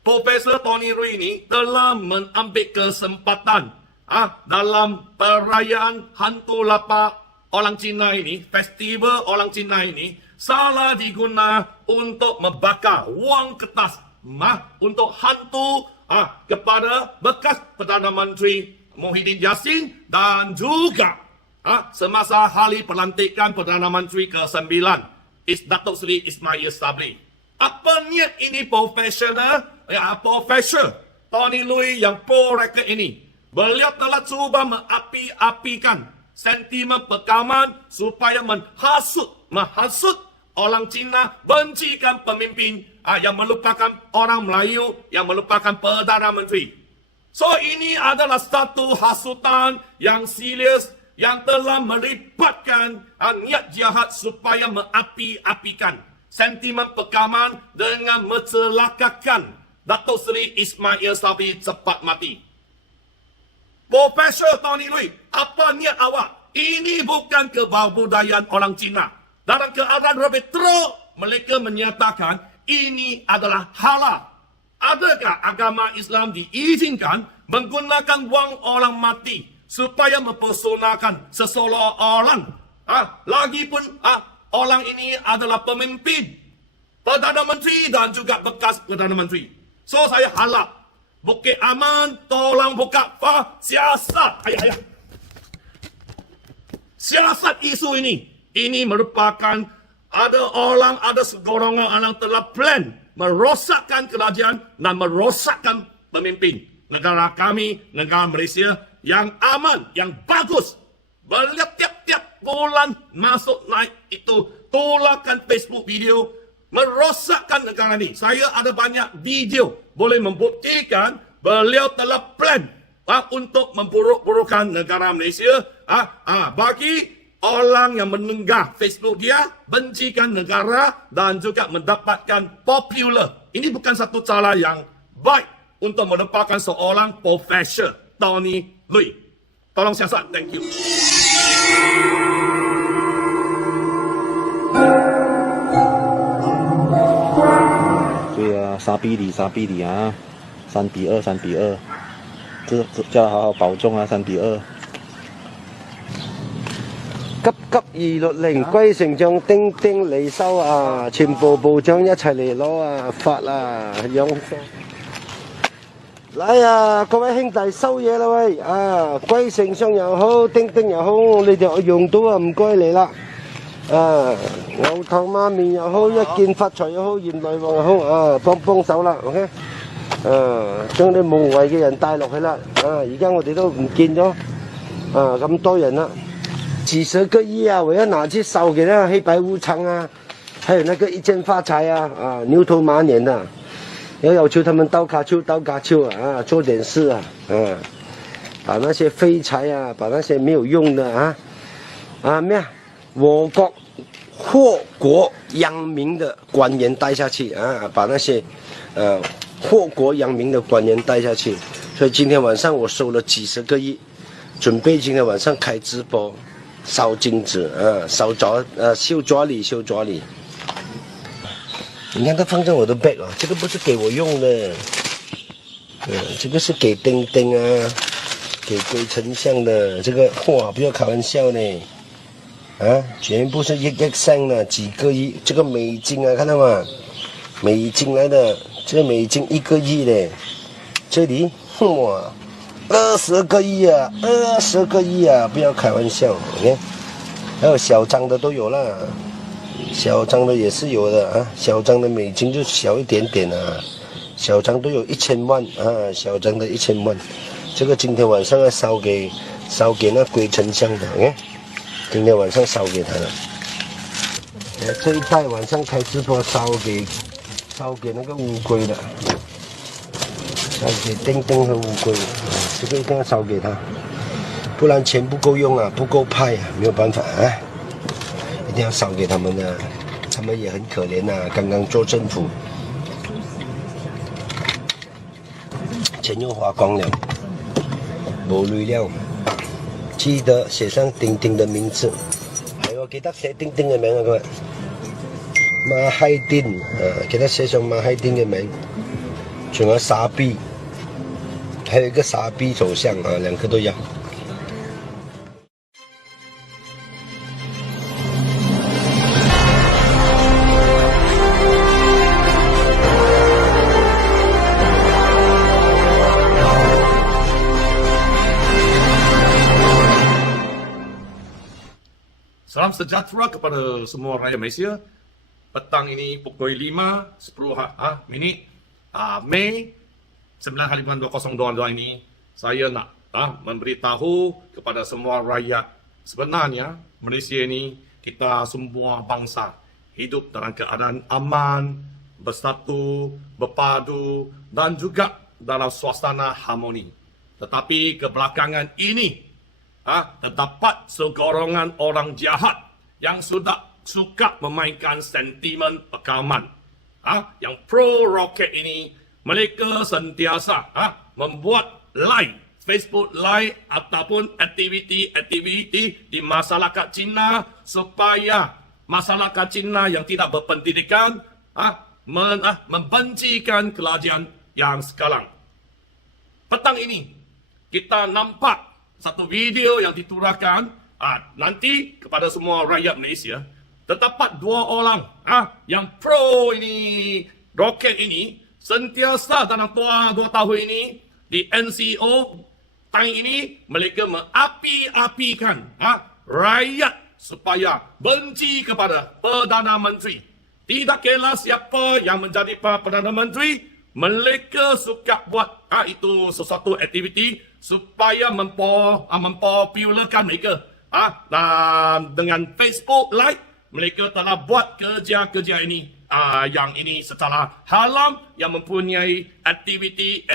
Profesor Tony Lui ini telah mengambil kesempatan dalam perayaan Hantu Lapak orang Cina ini, festival orang Cina ini, salah diguna untuk membakar wang kertas untuk hantu kepada bekas Perdana Menteri Muhyiddin Yassin dan juga semasa hari pelantikan Perdana Menteri ke-9 Datuk Seri Ismail Sabri. Apa niat ini Profesor Tony Lui yang pro rakyat ini? Beliau telah cuba mengapi-apikan sentimen perkaman supaya menghasut orang Cina bencikan pemimpin yang melupakan orang Melayu, yang melupakan Perdana Menteri. So ini adalah satu hasutan yang serius yang telah melibatkan niat jahat supaya mengapi-apikan sentimen perkaman dengan mencelakakan Datuk Seri Ismail Sabri cepat mati. Profesor Tony Lui, apa niat awak? Ini bukan kebudayaan orang Cina. Dalam keadaan lebih teruk, mereka menyatakan ini adalah halal. Adakah agama Islam diizinkan menggunakan wang orang mati supaya mempersonakan seseorang? Lagipun orang ini adalah pemimpin, Perdana Menteri dan juga bekas Perdana Menteri. So saya harap Bukit Aman tolong buka siasat. Siasat isu ini. Ini merupakan ada segolongan orang telah plan merosakkan kerajaan dan merosakkan pemimpin negara kami, negara Malaysia yang aman, yang bagus. Beliau tiap-tiap bulan masuk naik itu tolakan Facebook video merosakkan negara ini. Saya ada banyak video boleh membuktikan beliau telah plan untuk memburuk-burukkan negara Malaysia. Bagi orang yang menenggah Facebook dia, bencikan negara dan juga mendapatkan popular. Ini bukan satu cara yang baik untuk melupakan seorang Profesor Tony Lui. Tolong siasat. Thank you. 对啊，3-2啊，3-2，这叫好好保重啊，3-2。急260歸成將丁丁嚟收啊！全部部長一齊嚟攞啊！發啊！養嚟啊！各位兄弟收嘢啦喂！歸丞相又好，丁丁又好，你哋我用到啊，唔該你啦！牛頭馬面又好，一見發財又好，現來王又好幫手啦 ，OK？ 將啲無謂嘅人帶落去啦！而家我哋都唔見咗咁多人啦。 几十个亿啊！我要拿去烧给那个黑白无常啊，还有那个一剑发财牛头马脸的，要求他们刀卡丘做点事把那些废柴把那些没有用的祸国殃民的官员带下去把那些祸国殃民的官员带下去。所以今天晚上我收了几十个亿，准备今天晚上开直播。 烧金子烧修爪里。你看它放在我的 bag 这个不是给我用的，这个是给丁丁给龟丞相的。这个货不要开玩笑呢，全部是1亿升的，几个亿。这个美金看到吗？美金来的，这个美金1个亿的，这里哇。 20个亿20个亿不要开玩笑，你看，还有小张的都有了，小张的也是有的小张的美金就小一点点小张都有1000万小张的1000万，这个今天晚上要烧给那龟丞相的，今天晚上烧给他了。这一袋晚上开直播烧给那个乌龟的。 烧给丁丁和乌龟，这个一定要烧给他，不然钱不够用不够派没有办法一定要烧给他们的，他们也很可怜刚刚做政府，钱又花光了，没累了，记得写上丁丁的名字，还有记得写丁丁的名各位，马海丁记得寫上馬海丁嘅名选了傻逼，还有一个傻逼首相啊，两个都要。Salam sejahtera kepada semua rakyat Malaysia. Petang ini pukul 5:10 minit Mei 9 hari bulan 2022 ini, saya nak memberitahu kepada semua rakyat, sebenarnya Malaysia ini kita semua bangsa hidup dalam keadaan aman, bersatu, berpadu dan juga dalam suasana harmoni. Tetapi kebelakangan ini terdapat segolongan orang jahat yang suka memainkan sentimen pekaman. Yang pro roket ini, mereka sentiasa membuat live, Facebook live ataupun aktiviti di masyarakat Cina supaya masyarakat Cina yang tidak berpendidikan membencikan kerajaan yang sekarang. Petang ini kita nampak satu video yang diturunkan nanti kepada semua rakyat Malaysia. Terdapat dua orang yang pro ini roket ini sentiasa dalam dua tahun ini di NCO tahun ini mereka mengapi-apikan rakyat supaya benci kepada Perdana Menteri. Tidak kira siapa yang menjadi Perdana Menteri, mereka suka buat itu sesuatu aktiviti supaya mempopularkan mereka. Dan dengan Facebook Live, mereka telah buat kerja-kerja ini yang ini secara haram, yang mempunyai aktiviti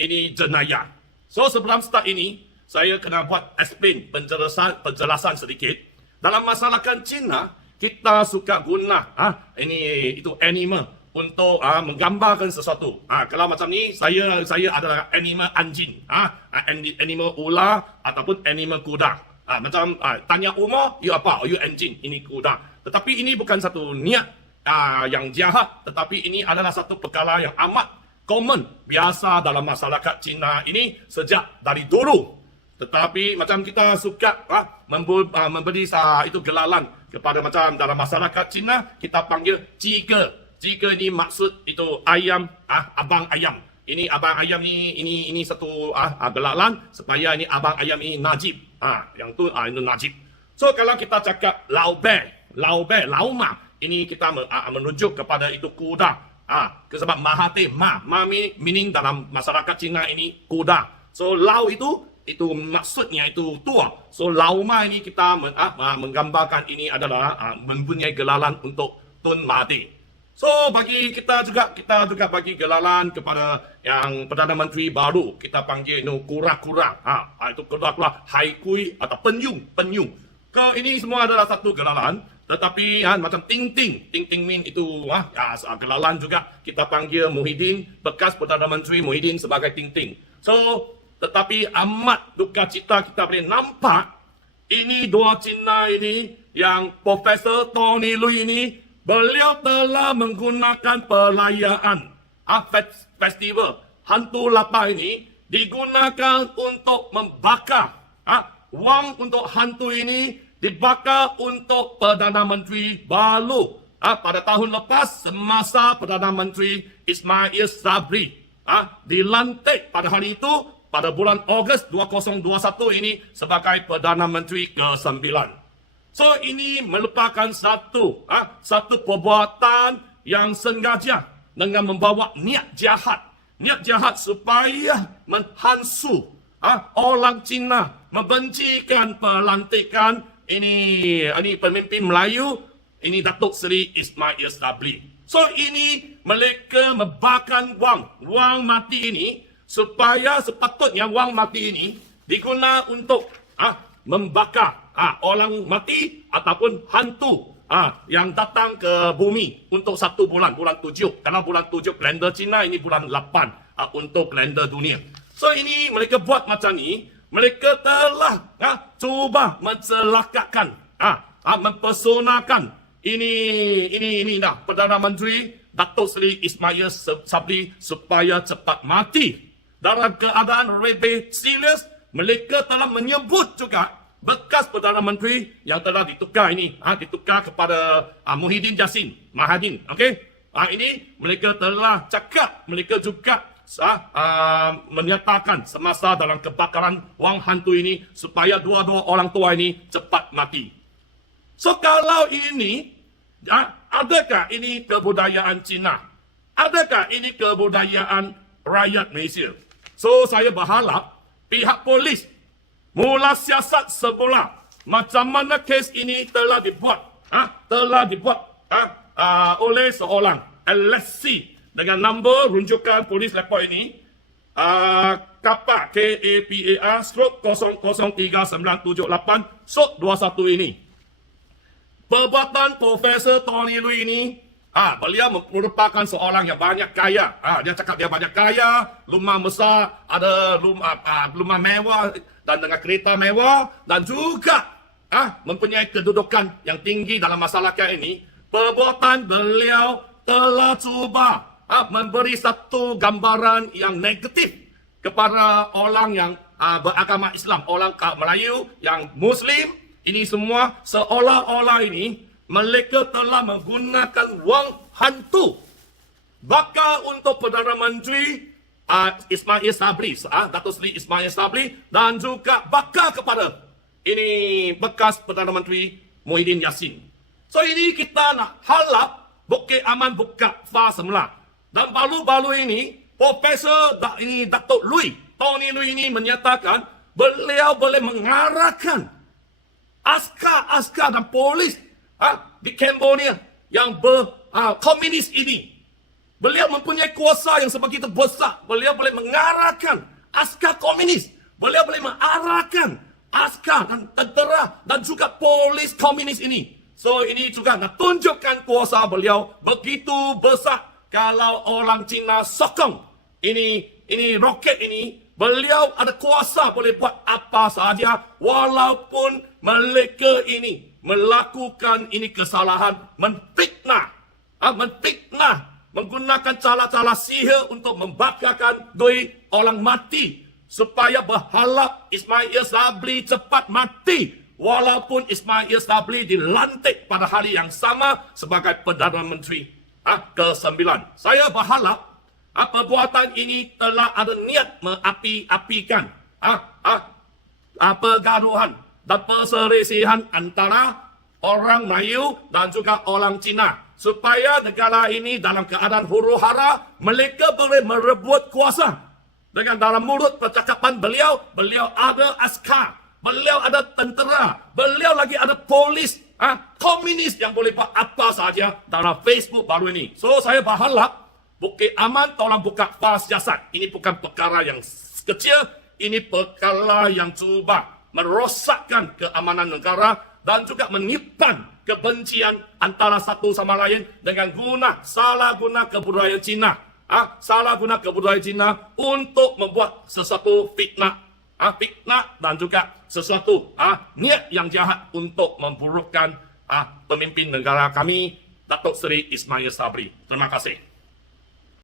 ini jenayah. So sebelum start ini, saya kena buat explain penjelasan sedikit. Dalam masyarakat Cina, kita suka guna itu animal untuk menggambarkan sesuatu. Kalau macam ni, saya adalah animal anjing, animal ular ataupun animal kuda. Macam tanya umur, you apa? You anjing, ini kuda. Tetapi ini bukan satu niat yang jahat, tetapi ini adalah satu perkara yang amat common, biasa dalam masyarakat Cina ini sejak dari dulu. Tetapi macam kita suka memberi itu gelaran kepada macam dalam masyarakat Cina, kita panggil ciga. Jika ini maksud itu ayam, abang ayam. Ini abang ayam ni, ini satu gelaran supaya ini abang ayam ini najib. Yang tu itu najib. So kalau kita cakap lauma, ini kita menunjuk kepada itu kuda. Sebab mahate, meaning dalam masyarakat Cina ini kuda. So lau itu maksudnya itu tua. So lauma ini kita menggambarkan ini adalah mempunyai gelaran untuk Tun Mahathir. So bagi kita juga bagi gelaran kepada yang Perdana Menteri baru, kita panggil itu kura-kura. Itu kura-kura haikui atau penyung. Ini semua adalah satu gelaran, tetapi macam ting-ting min itu gelaran juga kita panggil Muhyiddin, bekas Perdana Menteri Muhyiddin sebagai ting-ting. So tetapi amat duka cita kita boleh nampak ini dua Cina ini yang Profesor Tony Lui ini, beliau telah menggunakan perayaan festival hantu lapar ini digunakan untuk membakar wang untuk hantu ini dibakar untuk Perdana Menteri baru pada tahun lepas semasa Perdana Menteri Ismail Sabri dilantik pada hari itu pada bulan Ogos 2021 ini sebagai Perdana Menteri ke-9. So ini merupakan satu perbuatan yang sengaja dengan membawa niat jahat supaya menghansu orang Cina, membencikan pelantikan ini pemimpin Melayu ini Datuk Seri Ismail Sabri. So ini mereka membakar wang mati ini supaya sepatutnya wang mati ini digunakan untuk membakar orang mati ataupun hantu yang datang ke bumi untuk 1 bulan 7. Karena bulan 7 kalender Cina, ini bulan 8 untuk kalender dunia. So ini mereka buat macam ni, mereka telah cuba mencelakakan, mempersonakan ini dah Perdana Menteri Datuk Seri Ismail Sabri supaya cepat mati. Dalam keadaan lebih serius, mereka telah menyebut juga bekas Perdana Menteri yang telah ditukar ini, ditukar kepada Muhyiddin Yassin Mahyadin. Okey, ini mereka telah cakap, mereka juga menyatakan semasa dalam kebakaran wang hantu ini supaya dua-dua orang tua ini cepat mati. So kalau ini, adakah ini kebudayaan Cina? Adakah ini kebudayaan rakyat Malaysia? So saya berharap pihak polis mula siasat semula macam mana kes ini telah dibuat, oleh seorang LSC dengan nombor rujukan polis lapor ini, KAPA KAPA/0039978/21 ini. Perbuatan Profesor Tony Lui ini, beliau merupakan seorang yang banyak kaya. Dia cakap dia banyak kaya, rumah besar, ada rumah mewah dan dengan kereta mewah, dan juga mempunyai kedudukan yang tinggi dalam masyarakat ini. Perbuatan beliau telah cuba memberi satu gambaran yang negatif kepada orang yang beragama Islam, orang Melayu yang Muslim. Ini semua seolah-olah ini mereka telah menggunakan wang hantu bakal untuk Perdana Menteri Ismail Sabri, Datuk Seri Ismail Sabri, dan juga bakal kepada ini bekas Perdana Menteri Muhyiddin Yassin. So ini kita nak harap Bukit Aman buka fas semula. Dan baru-baru ini Profesor Datuk Lui, Tony Lui ini menyatakan beliau boleh mengarahkan askar dan polis di Cambodia yang komunis ini. Beliau mempunyai kuasa yang sebegitu besar. Beliau boleh mengarahkan askar komunis. Beliau boleh mengarahkan askar dan tentera dan juga polis komunis ini. So ini juga nak tunjukkan kuasa beliau begitu besar. Kalau orang Cina sokong ini roket ini, beliau ada kuasa boleh buat apa sahaja walaupun mereka ini melakukan ini kesalahan, menfitnah, menggunakan cara-cara sihir untuk membakarkan duit orang mati supaya berharap Ismail Sabri cepat mati walaupun Ismail Sabri dilantik pada hari yang sama sebagai Perdana Menteri ke-9. Saya berharap perbuatan ini telah ada niat mengapi-apikan pergaduhan dan perselisihan antara orang Melayu dan juga orang Cina supaya negara ini dalam keadaan huru-hara mereka boleh merebut kuasa. Dengan dalam mulut percakapan beliau ada askar, beliau ada tentera, beliau lagi ada polis komunis yang boleh buat apa saja dalam Facebook baru ini. So saya berharap Bukit Aman tolong buka fas jasad. Ini bukan perkara yang kecil, ini perkara yang cuba merosakkan keamanan negara dan juga menyimpan kebencian antara satu sama lain dengan salah guna kebudayaan Cina. Salah guna kebudayaan Cina untuk membuat sesuatu fitnah dan juga sesuatu niat yang jahat untuk memburukkan pemimpin negara kami, Datuk Seri Ismail Sabri. Terima kasih.